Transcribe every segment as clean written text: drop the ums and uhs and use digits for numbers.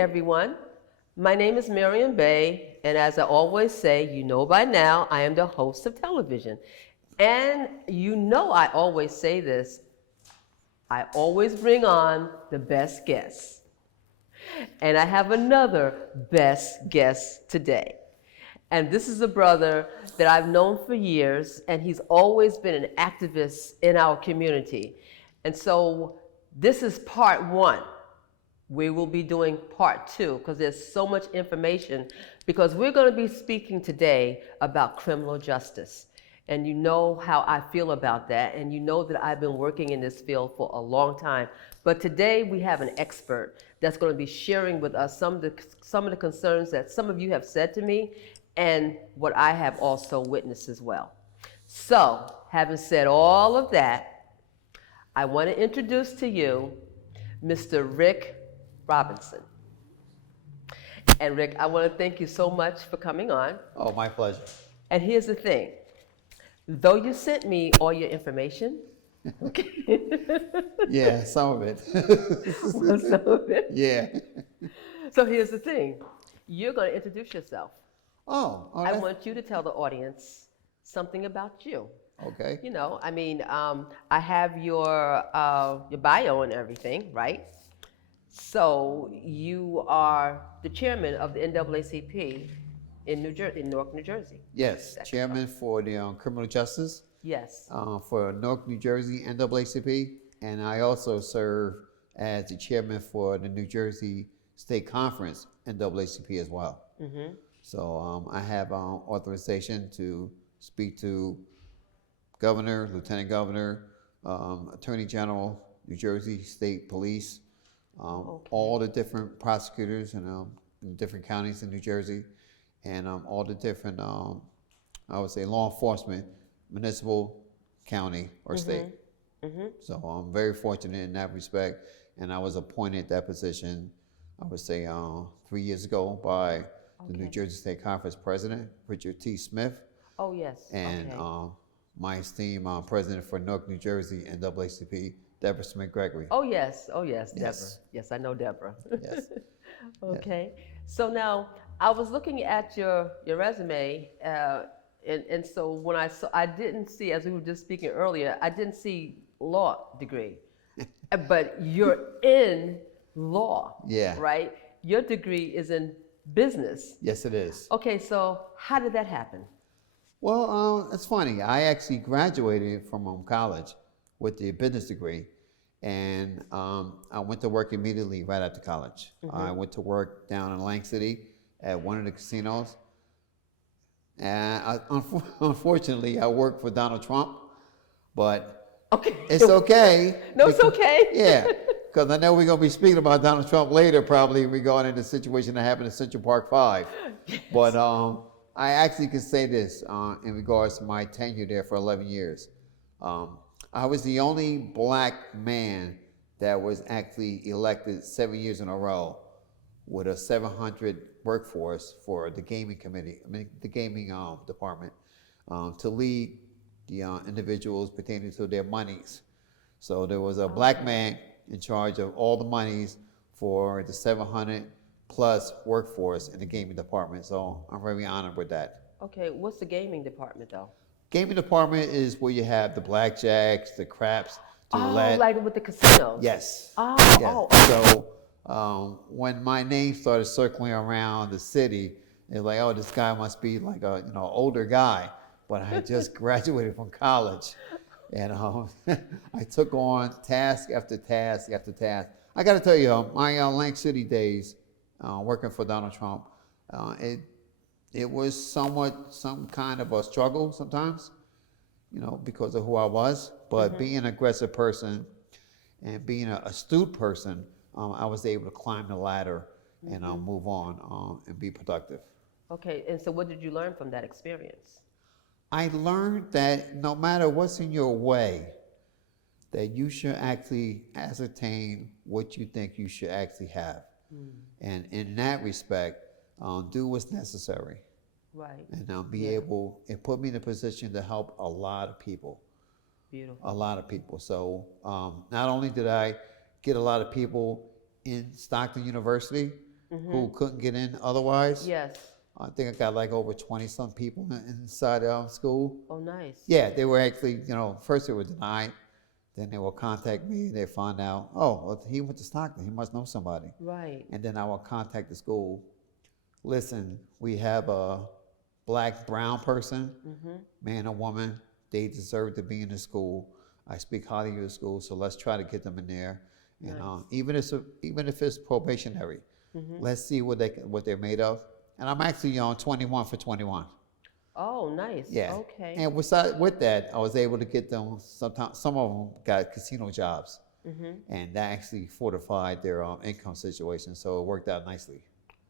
everyone. My name is Maryam Bay, and as I always say, you know by now, I am the host of television. And you know I always say this, I always bring on the best guests. And I have another best guest today. And this is a brother that I've known for years, and he's always been an activist in our community. And so this is part one. We will be doing part two because there's so much information, because we're going to be speaking today about criminal justice. And you know how I feel about that, and you know that I've been working in this field for a long time. But today we have an expert that's going to be sharing with us some of the concerns that some of you have said to me, and what I have also witnessed as well. So, having said all of that, I want to introduce to you Mr. Rick Robinson. And Rick, I want to thank you so much for coming on. Oh, my pleasure. And here's the thing. Though you sent me all your information, yeah, some of it. well, some of it. Yeah. So here's the thing. You're going to introduce yourself. Oh, I want you to tell the audience something about you. Okay. You know, I mean, I have your bio and everything, right? So you are the chairman of the NAACP in Newark, New Jersey. Yes, chairman for the Criminal Justice. Yes. For Newark, New Jersey, NAACP, and I also serve as the chairman for the New Jersey State Conference, NAACP as well. Mm-hmm. So I have authorization to speak to governor, lieutenant governor, attorney general, New Jersey State Police, all the different prosecutors in different counties in New Jersey, and all the different, I would say, law enforcement, municipal, county, or state. Mm-hmm. So I'm very fortunate in that respect, and I was appointed that position, I would say, 3 years ago by the New Jersey State Conference President, Richard T. Smith. Oh, yes. And my esteemed president for Newark, New Jersey, NAACP, Deborah Smith Gregory. Oh, yes. Oh, yes, Deborah. Yes, I know Deborah. Yes. Okay. Yes. So now, I was looking at your resume, and so when I didn't see, as we were just speaking earlier, I didn't see law degree. But you're in law, right? Your degree is in business. Yes, it is. Okay, so how did that happen? Well, it's funny. I actually graduated from college with the business degree, and I went to work immediately right after college. Mm-hmm. I went to work down in Lang City at one of the casinos. And unfortunately, I worked for Donald Trump, but it's okay. No, it's okay. Yeah, because I know we're going to be speaking about Donald Trump later, probably regarding the situation that happened in Central Park 5. Yes. But I actually can say this in regards to my tenure there for 11 years. I was the only black man that was actually elected 7 years in a row with a 700 workforce for the gaming the gaming department, to lead the individuals pertaining to their monies. So there was a black man in charge of all the monies for the 700 plus workforce in the gaming department. So I'm very honored with that. Okay, what's the gaming department though? Gaming department is where you have the blackjacks, the craps, the roulette. Oh, like with the casinos? Yes. Oh, yes. So when my name started circling around the city, it's like, oh, this guy must be like a older guy. But I had just graduated from college, and I took on task after task after task. I got to tell you, my Lang City days working for Donald Trump, it was some kind of a struggle sometimes, because of who I was. But being an aggressive person and being an astute person, I was able to climb the ladder and move on and be productive. Okay, and so what did you learn from that experience? I learned that no matter what's in your way, that you should actually ascertain what you think you should actually have. And in that respect, do what's necessary. Right. And be able, it put me in a position to help a lot of people. Beautiful. A lot of people. So not only did I get a lot of people in Stockton University, who couldn't get in otherwise. Yes. I think I got like over 20-some people inside school. Oh, nice. Yeah, they were actually, first they were denied. Then they will contact me. They find out, oh, well, he went to Stockton. He must know somebody. Right. And then I will contact the school. Listen, we have a black, brown person, man or woman. They deserve to be in the school. I speak highly of the school, so let's try to get them in there. And Nice. even if it's probationary, let's see what they're made of. And I'm actually on 21 for 21. Oh, nice. Yeah. Okay. And with that, I was able to get them. Sometimes some of them got casino jobs, and that actually fortified their income situation. So it worked out nicely.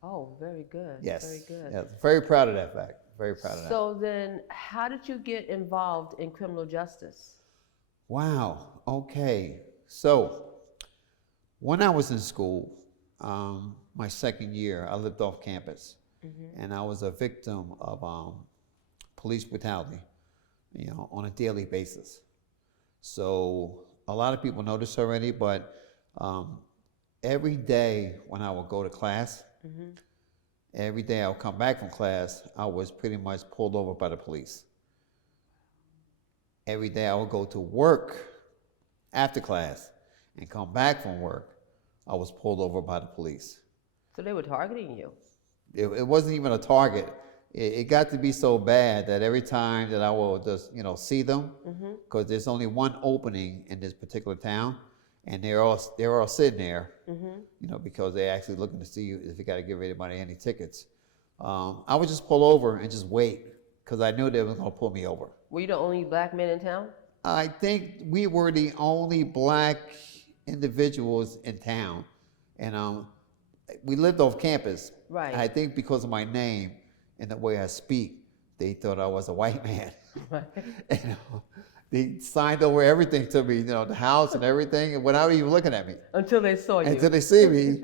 Oh, very good. Yes. Very good. Yes. Very proud of that fact. Very proud of that. So then, how did you get involved in criminal justice? Wow. Okay. So when I was in school, my second year, I lived off campus, and I was a victim of police brutality, on a daily basis. So a lot of people know this already, but every day when I would go to class, every day I would come back from class, I was pretty much pulled over by the police. Every day I would go to work after class and come back from work, I was pulled over by the police. So they were targeting you. It wasn't even a target. It got to be so bad that every time that I would just, see them, because there's only one opening in this particular town, and they're all sitting there, because they're actually looking to see if you got to give anybody any tickets. I would just pull over and just wait, because I knew they were going to pull me over. Were you the only black man in town? I think we were the only black individuals in town, and we lived off campus. Right. I think because of my name and the way I speak, they thought I was a white man. Right. They signed over everything to me, the house and everything, without even looking at me. Until they saw you. Until they see me,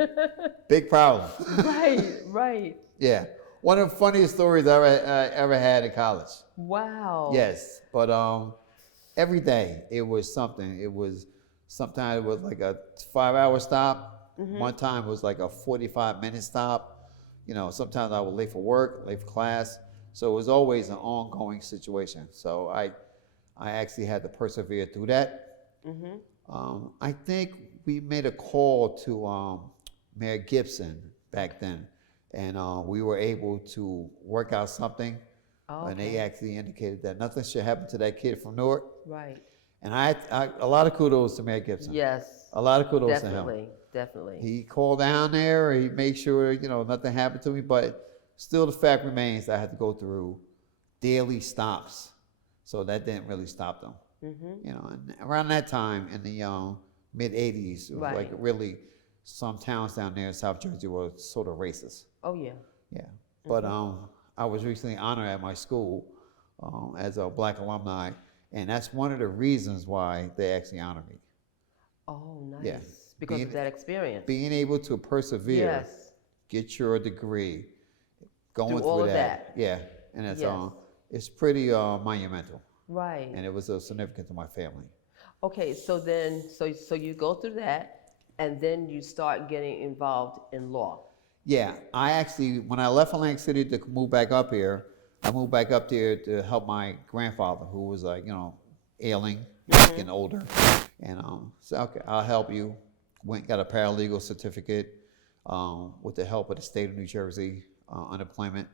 big problem. Right, right. Yeah. One of the funniest stories I ever had in college. Wow. Yes, but every day it was something. Sometimes it was like a 5-hour stop. One time it was like a 45-minute stop. Sometimes I was late for work, late for class. So it was always an ongoing situation. So I actually had to persevere through that. I think we made a call to Mayor Gibson back then, and we were able to work out something. Oh, And they okay. actually indicated that nothing should happen to that kid from Newark. Right. And I a lot of kudos to Mayor Gibson. Yes. A lot of kudos to him. Definitely. Definitely. He called down there. He made sure nothing happened to me. But still, the fact remains I had to go through daily stops, so that didn't really stop them. And around that time in the mid '80s, it was Right. like really some towns down there in South Jersey were sort of racist. Oh, yeah. Yeah. But I was recently honored at my school as a black alumni, and that's one of the reasons why they actually honored me. Oh, nice. Yeah. Because Being- of that experience. Being able to persevere, Yes. get your degree, going Do through all of that. Yeah. And it's Yes. it's pretty monumental, Right. and it was significant to my family. Okay, so then, so you go through that, and then you start getting involved in law. Yeah, I actually, when I left Atlantic City to move back up here, I moved back up there to help my grandfather, who was ailing, getting older. And so, okay, I'll help you. Went got a paralegal certificate with the help of the state of New Jersey unemployment.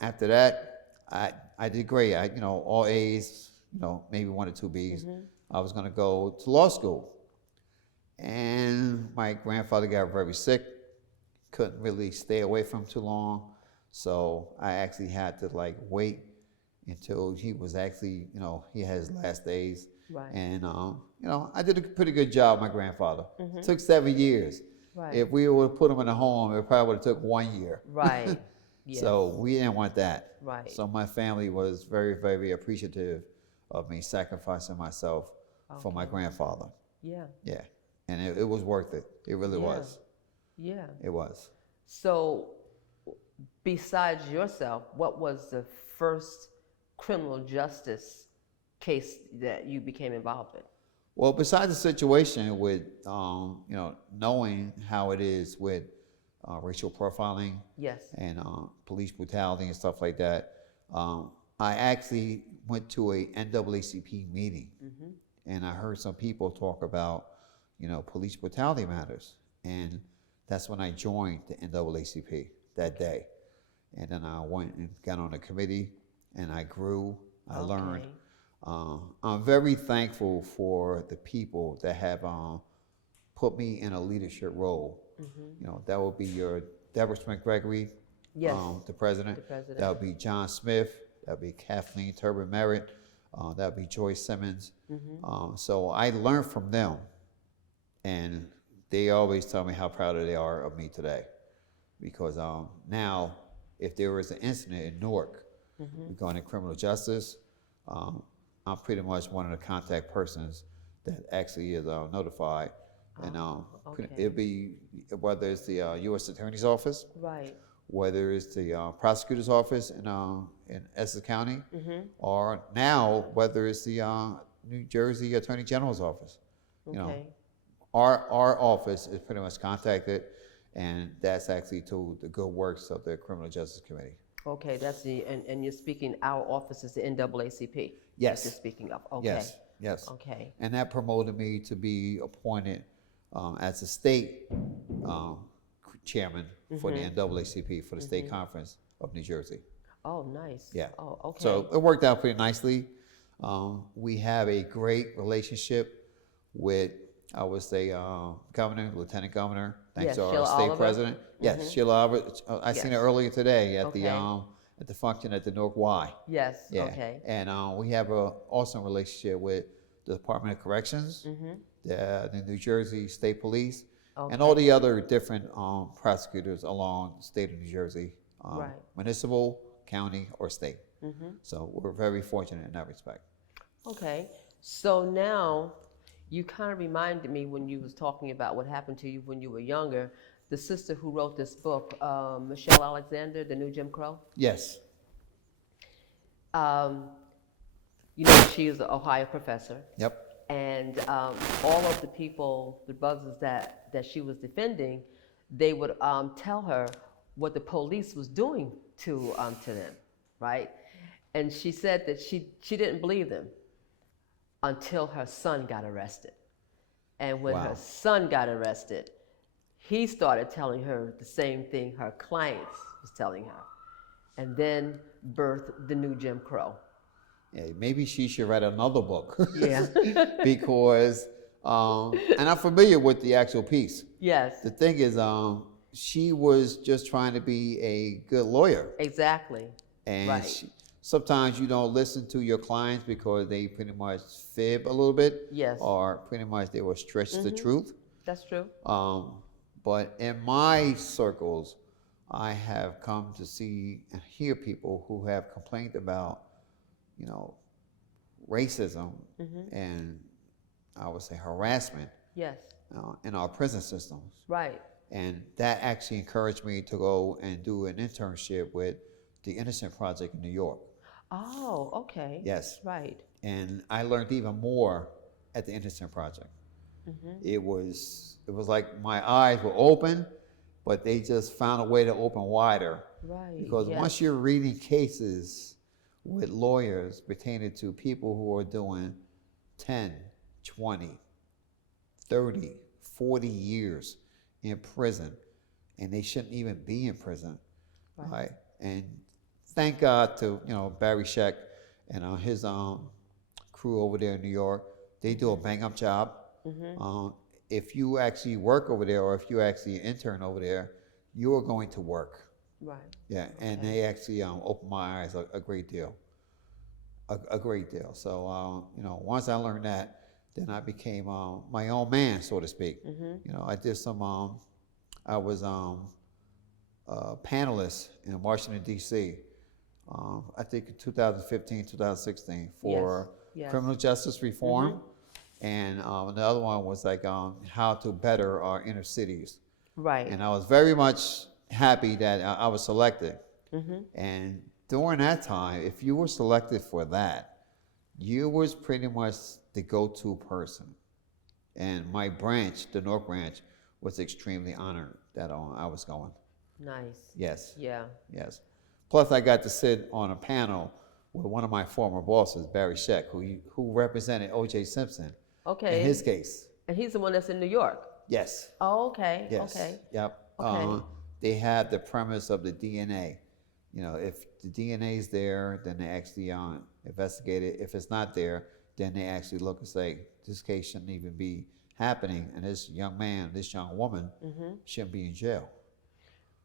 After that, I did great. All A's, maybe 1 or 2 B's. I was going to go to law school. And my grandfather got very sick. Couldn't really stay away from him too long. So I actually had to wait until he was actually, he had his last days. Right. And, I did a pretty good job, my grandfather. Took 7 years. Right. If we would have put him in a home, it probably would have took 1 year. Right. Yes. So we didn't want that. Right. So my family was very, very appreciative of me sacrificing myself for my grandfather. Yeah. Yeah. And it was worth it. It really Yeah. was. Yeah. It was. So, besides yourself, what was the first criminal justice case that you became involved in? Well, besides the situation with, knowing how it is with racial profiling Yes. and police brutality and stuff like that. I actually went to a NAACP meeting, and I heard some people talk about, police brutality matters, and that's when I joined the NAACP that day. And then I went and got on a committee, and I grew. I learned. I'm very thankful for the people that have put me in a leadership role. That would be your Deborah Smith Gregory, Yes. the president. That would be John Smith. That would be Kathleen Turbin Merritt. That would be Joyce Simmons. So I learned from them, and they always tell me how proud they are of me today, because now if there was an incident in Newark regarding criminal justice, I'm pretty much one of the contact persons that actually is notified. And it'll be, whether it's the U.S. Attorney's Office, Right. whether it's the prosecutor's office in Essex County, or now whether it's the New Jersey Attorney General's office. Okay. Our office is pretty much contacted, and that's actually to the good works of the Criminal Justice Committee. Okay, that's and you're speaking, our office is the NAACP. Yes. You're speaking of. Okay. Yes, yes. Okay. And that promoted me to be appointed as a state chairman for the NAACP, for the state conference of New Jersey. Oh, nice. Yeah. Oh, okay. So it worked out pretty nicely. We have a great relationship with, I would say, governor, lieutenant governor, thanks Yes, to our Sheila state Oliver. president. Yes, Sheila Oliver. I seen her earlier today at Okay. the function at the Newark Y. Yes. Yeah. Okay. And we have an awesome relationship with the Department of Corrections, the New Jersey State Police, and all the other different prosecutors along the state of New Jersey, Right. municipal, county, or state. So we're very fortunate in that respect. Okay. So now, you kind of reminded me when you was talking about what happened to you when you were younger, the sister who wrote this book, Michelle Alexander, The New Jim Crow. Yes. She is an Ohio professor. Yep. And all of the people, the brothers that she was defending, they would tell her what the police was doing to them, right? And she said that she didn't believe them until her son got arrested. And when her son got arrested, he started telling her the same thing her clients was telling her, and then birthed The New Jim Crow. Yeah, maybe she should write another book. Yeah. Because, and I'm familiar with the actual piece. Yes. The thing is, she was just trying to be a good lawyer. Exactly. And Right. Sometimes you don't listen to your clients because they pretty much fib a little bit. Yes. Or pretty much they will stretch the truth. That's true. But in my circles, I have come to see and hear people who have complained about, racism and I would say harassment Yes. in our prison systems. Right. And that actually encouraged me to go and do an internship with the Innocent Project in New York. Oh, okay. Yes. Right. And I learned even more at the Innocent Project. It was like my eyes were open, but they just found a way to open wider. Right. Because yes. once you're reading cases with lawyers pertaining to people who are doing 10, 20, 30, 40 years in prison, and they shouldn't even be in prison, right? And thank God to Barry Scheck and his crew over there in New York. They do a bang-up job. If you actually work over there, or if you actually intern over there, you are going to work. Right. Yeah, and they actually opened my eyes a great deal. A great deal. So, once I learned that, then I became my own man, so to speak. I did some, I was a panelist in Washington, D.C., I think in 2015, 2016, for Yes. criminal justice reform. And the other one was like how to better our inner cities. Right. And I was very much happy that I was selected. And during that time, if you were selected for that, you was pretty much the go-to person. And my branch, the Newark branch, was extremely honored that I was going. Nice. Yes, Yeah. yes. Plus, I got to sit on a panel with one of my former bosses, Barry Sheck, who represented O.J. Simpson in his Okay. case. And he's the one that's in New York. Yes, Oh, okay. yes, Okay. yep. Okay. They had the premise of the DNA. You know, if the DNA is there, then they actually investigate it. If it's not there, then they actually look and say, this case shouldn't even be happening, and this young man, this young woman shouldn't be in jail.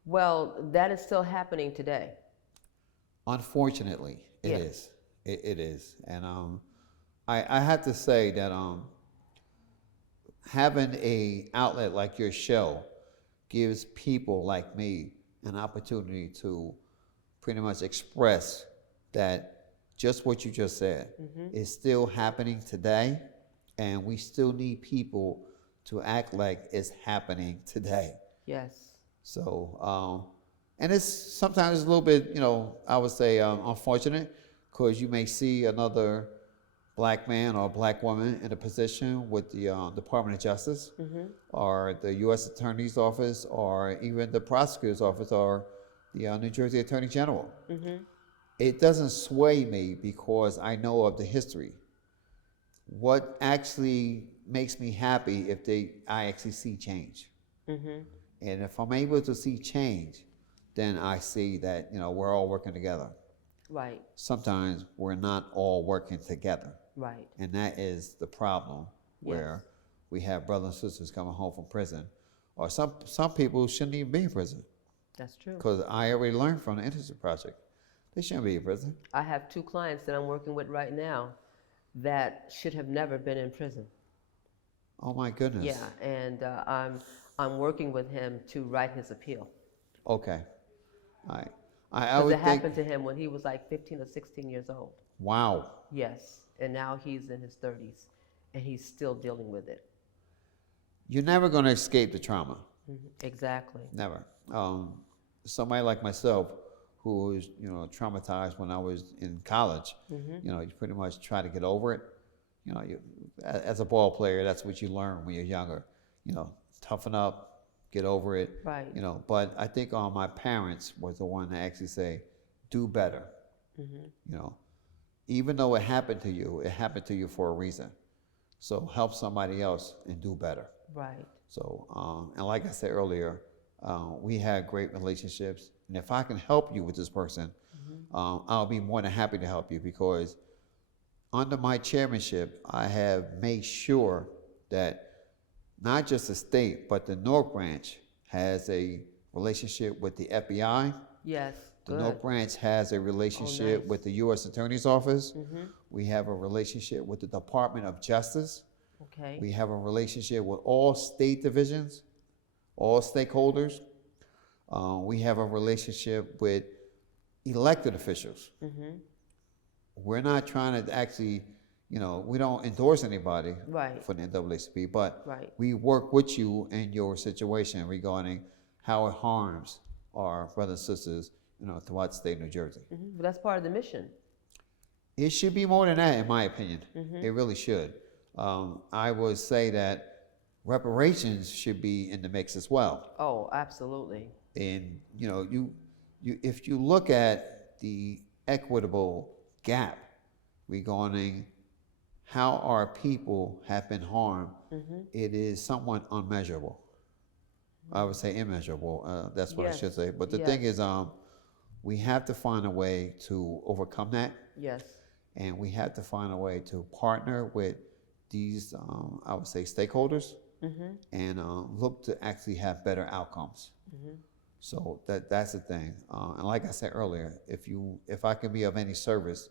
Well, that is still happening today. Unfortunately, it Yeah. is. It is. And I have to say that having a outlet like your show gives people like me an opportunity to pretty much express that just what you just said is still happening today, and we still need people to act like it's happening today. Yes. So, and it's sometimes a little bit, you know, I would say unfortunate, because you may see another black man or black woman in a position with the Department of Justice or the U.S. Attorney's Office or even the Prosecutor's Office or the New Jersey Attorney General. It doesn't sway me because I know of the history. What actually makes me happy if I actually see change. And if I'm able to see change, then I see that, you know, we're all working together. Right. Sometimes we're not all working together. Right. And that is the problem, where we have brothers and sisters coming home from prison. Or some people shouldn't even be in prison. That's true. Because I already learned from the Innocent Project. They shouldn't be in prison. I have 2 clients that I'm working with right now that should have never been in prison. Oh my goodness. Yeah, and I'm working with him to write his appeal. Okay. All right. I Because would it happened to him when he was like 15 or 16 years old. Wow. Yes, and now he's in his 30s, and he's still dealing with it. You're never going to escape the trauma. Exactly. Never. Somebody like myself, who was, you know, traumatized when I was in college, you know, you pretty much try to get over it. You know, as a ball player, that's what you learn when you're younger. You know, toughen up, get over it. Right. You know, but I think my parents was the one that actually say, do better. You know, even though it happened to you for a reason. So help somebody else and do better. Right. So, and like I said earlier, we had great relationships. And if I can help you with this person, I'll be more than happy to help you, because under my chairmanship, I have made sure that not just the state, but the Newark branch has a relationship with the FBI. Yes. The Good. Newark branch has a relationship nice. with the U.S. Attorney's Office. We have a relationship with the Department of Justice. Okay. We have a relationship with all state divisions, all stakeholders. We have a relationship with elected officials. We're not trying to actually, you know, we don't endorse anybody Right. for the NAACP, but Right. we work with you in your situation regarding how it harms our brothers and sisters, you know, throughout the state of New Jersey. But that's part of the mission. It should be more than that, in my opinion. It really should. I would say that reparations should be in the mix as well. Oh, absolutely. And you know, if you look at the equitable gap regarding how our people have been harmed, it is somewhat unmeasurable. I would say immeasurable. That's what I should say. But the thing is, we have to find a way to overcome that. Yes. And we have to find a way to partner with these, I would say, stakeholders, and look to actually have better outcomes. So that's the thing. And like I said earlier, if I can be of any service,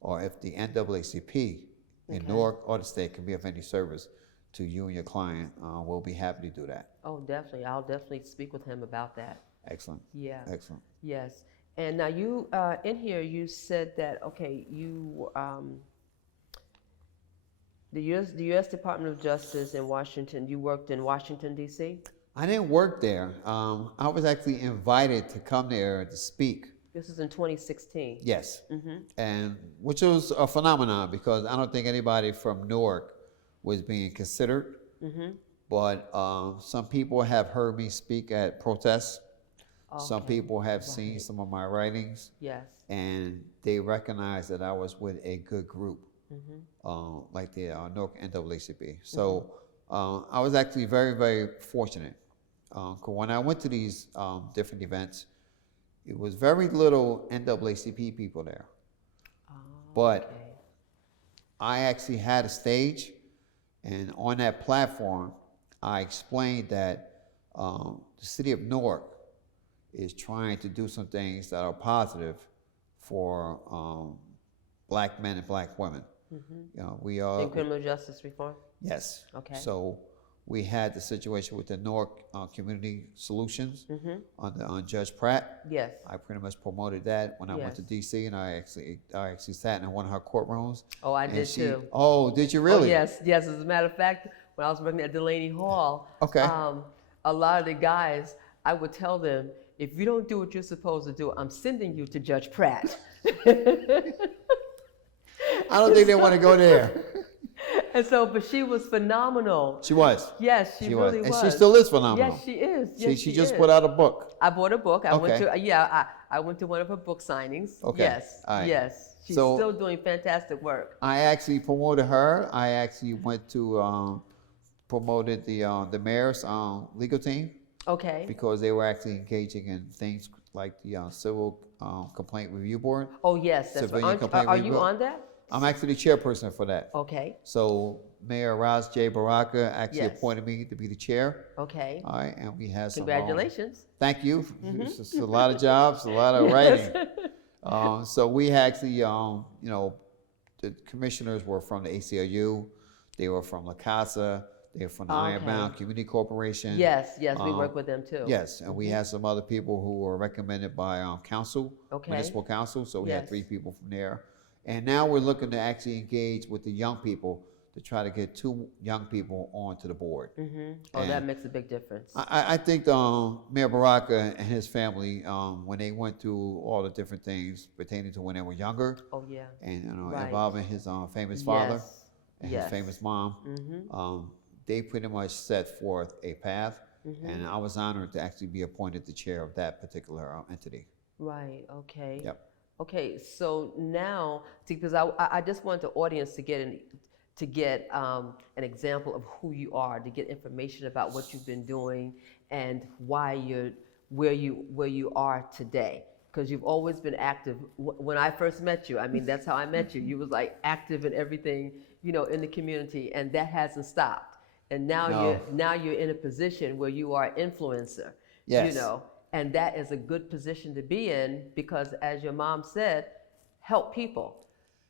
or if the NAACP in Newark or the state can be of any service to you and your client, we'll be happy to do that. Oh, definitely. I'll definitely speak with him about that. Excellent. Yeah. Excellent. Yes. And now you, in here, you said that, okay, you, the U.S. Department of Justice in Washington, you worked in Washington, D.C.? I didn't work there. I was actually invited to come there to speak. This was in 2016. Yes. And which was a phenomenon, because I don't think anybody from Newark was being considered. but some people have heard me speak at protests. Some Okay. people have seen Right. some of my writings, Yes. and they recognize that I was with a good group, Mm-hmm. like the Newark NAACP. So I was actually very, very fortunate. 'Cause when I went to these different events, it was very little NAACP people there. Oh, But okay. I actually had a stage, and on that platform, I explained that the city of Newark is trying to do some things that are positive for black men and black women. You know, we are In criminal justice reform? yes. Okay. So we had the situation with the Newark Community Solutions on Judge Pratt. Yes. I pretty much promoted that when I went to Yes. D.C. and I actually sat in one of her courtrooms. Oh, I and did too. Oh, did you Oh, really? yes, yes. As a matter of fact, when I was working at Delaney Hall, Okay. A lot of the guys, I would tell them, if you don't do what you're supposed to do, I'm sending you to Judge Pratt. I don't think they want to go there. And so, but she was phenomenal. She was. Yes, she really was. And she still is phenomenal. Yes, she is. Yes, she just is. put out a book. I bought a book. I went Okay. to I went to one of her book signings. Okay. Yes. All right. Yes. She's So- still doing fantastic work. I actually promoted her. I actually went to promoted the mayor's legal team Okay. because they were actually engaging in things like the civil complaint review board. Oh yes, that's right. Civilian complaint Are you review. on that? I'm actually the chairperson for that. Okay. So Mayor Raz J. Baraka actually Yes. appointed me to be the chair. Okay. All right, and we had some. Congratulations. Thank you. It's a lot of jobs, a lot of writing. So we actually, you know, the commissioners were from the ACLU, they were from La Casa, they were from the Okay. Ironbound Community Corporation. Yes, yes, we work with them too. Yes, and we had some other people who were recommended by council, Okay. municipal council. So we had Yes. 3 people from there, and now we're looking to actually engage with the young people to try to get 2 young people onto the board. Oh, that And makes a big difference. I think Mayor Baraka and his family, when they went through all the different things pertaining to when they were younger, Oh yeah. and Right. involving his famous father Yes. and Yes. his famous mom, they pretty much set forth a path, and I was honored to actually be appointed the chair of that particular entity. Right. Okay. Yep. Okay. So now, because I just want the audience to get an example of who you are, to get information about what you've been doing and why you're where you are today. Because you've always been active. When I first met you, I mean, that's how I met you. You was like active in everything, you know, in the community, and that hasn't stopped. And now No. you're in a position where you are an influencer. Yes. You know, and that is a good position to be in because, as your mom said, help people.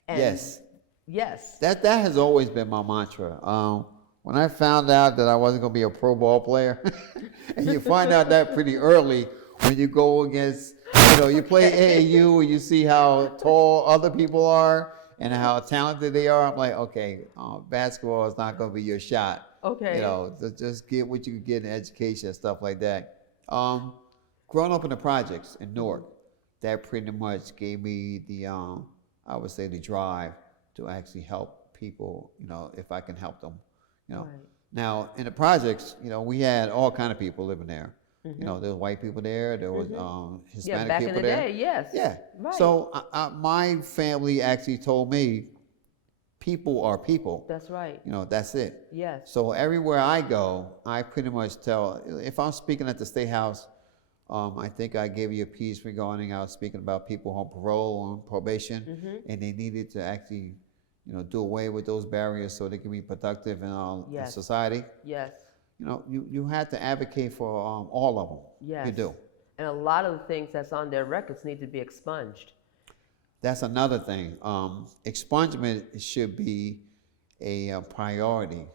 And Yes. Yes. That has always been my mantra. When I found out that I wasn't going to be a pro ball player, and you find out that pretty early when you go against, you know, you play AAU and you see how tall other people are and how talented they are. I'm like, okay, basketball is not going to be your shot. Okay. You know, just get what you can get in education and stuff like that. Growing up in the projects in Newark, that pretty much gave me the, I would say, the drive to actually help people, you know, if I can help them, you know. Right. Now, in the projects, you know, we had all kind of people living there. You know, there was white people there, there was Hispanic back people in the there. day, yes. Yeah. Right. So my family actually told me, people are people. That's right. You know, that's it. Yes. So everywhere I go, I pretty much tell, if I'm speaking at the State House, I think I gave you a piece regarding, I was speaking about people on parole, on probation, and they needed to actually, you know, do away with those barriers so they can be productive in Yes. society. Yes. You know, you have to advocate for all of them. Yes. You do. And a lot of the things that's on their records need to be expunged. That's another thing. Expungement should be a priority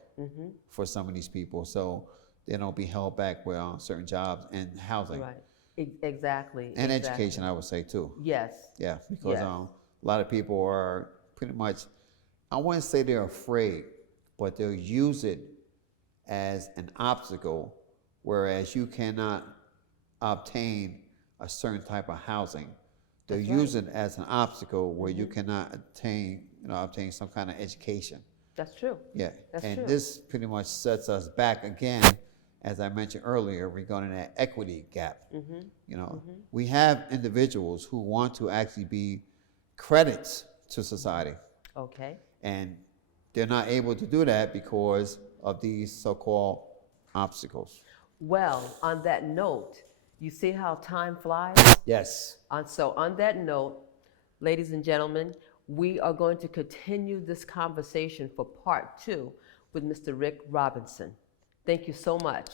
for some of these people, so they don't be held back with certain jobs and housing. Right. Exactly. And exactly. education, I would say too. Yes. Yeah, because Yes. a lot of people are pretty much, I wouldn't say they're afraid, but they'll use it as an obstacle, whereas you cannot obtain a certain type of housing. They'll That's use it as an obstacle where you cannot obtain some kind of education. That's true. Yeah, That's and true. this pretty much sets us back again, as I mentioned earlier, regarding that equity gap. You know, we have individuals who want to actually be credits to society, Okay. and they're not able to do that because of these so-called obstacles. Well, on that note, you see how time flies? Yes. So on that note, ladies and gentlemen, we are going to continue this conversation for part 2 with Mr. Rick Robinson. Thank you so much.